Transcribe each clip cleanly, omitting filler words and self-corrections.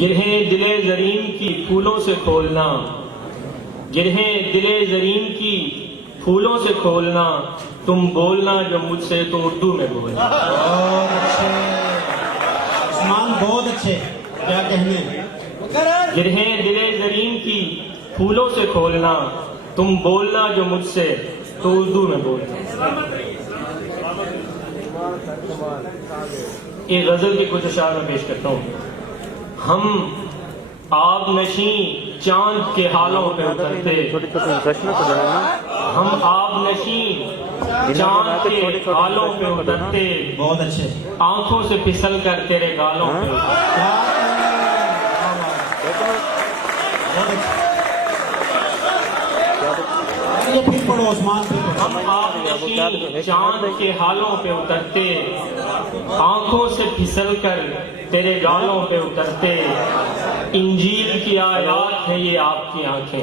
گرہیں دل زرین کی پھولوں سے کھولنا، گرہیں دل زرین کی پھولوں سے کھولنا، تم بولنا جو مجھ سے تو اردو میں بولنا۔ بہت اچھے عثمان، بہت اچھے، کیا کہنے۔ گرہیں دل زرین کی پھولوں سے کھولنا، تم بولنا جو مجھ سے تو اردو میں بولنا۔ ایک غزل کے کچھ اشعار میں پیش کرتا ہوں۔ ہم آب نشیں چاند کے حالوں پہ اترتے، ہم آب نشیں چاند کے حالوں پہ اترتے، بہت اچھے، آنکھوں سے پھسل کر تیرے گالوں پہ اترتے۔ یہ پھر پڑھو عثمان، پھر پڑھو۔ ہم آب نشیں چاند کے حالوں پہ اترتے، آنکھوں سے پھسل کر تیرے گالوں پہ اترتے، انجیل کی آیات ہے یہ آپ کی آنکھیں۔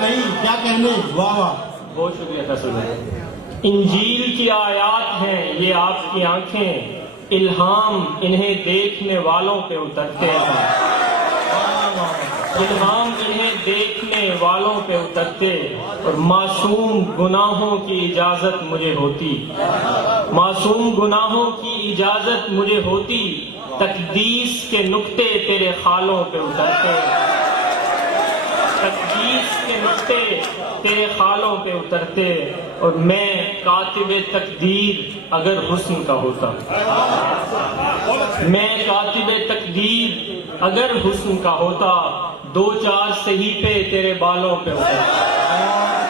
نہیں کیا کہنے، واہ واہ، بہت شکریہ تصویر۔ انجیل کی آیات ہیں یہ آپ کی آنکھیں، الہام انہیں دیکھنے والوں پہ اترتے ہیں، الہام انہیں دیکھنے والوں پہ اترتے، اور معصوم گناہوں کی اجازت مجھے ہوتی، معصوم گناہوں کی اجازت مجھے ہوتی، تقدیس کے نقطے تیرے خالوں پہ اترتے، تقدیس کے نقطے تیرے خالوں پہ اترتے، اور میں کاتب تقدیر اگر حسن کا ہوتا، میں کاتب تقدیر اگر حسن کا ہوتا، دو چار صحیفے تیرے بالوں پہ اترتے۔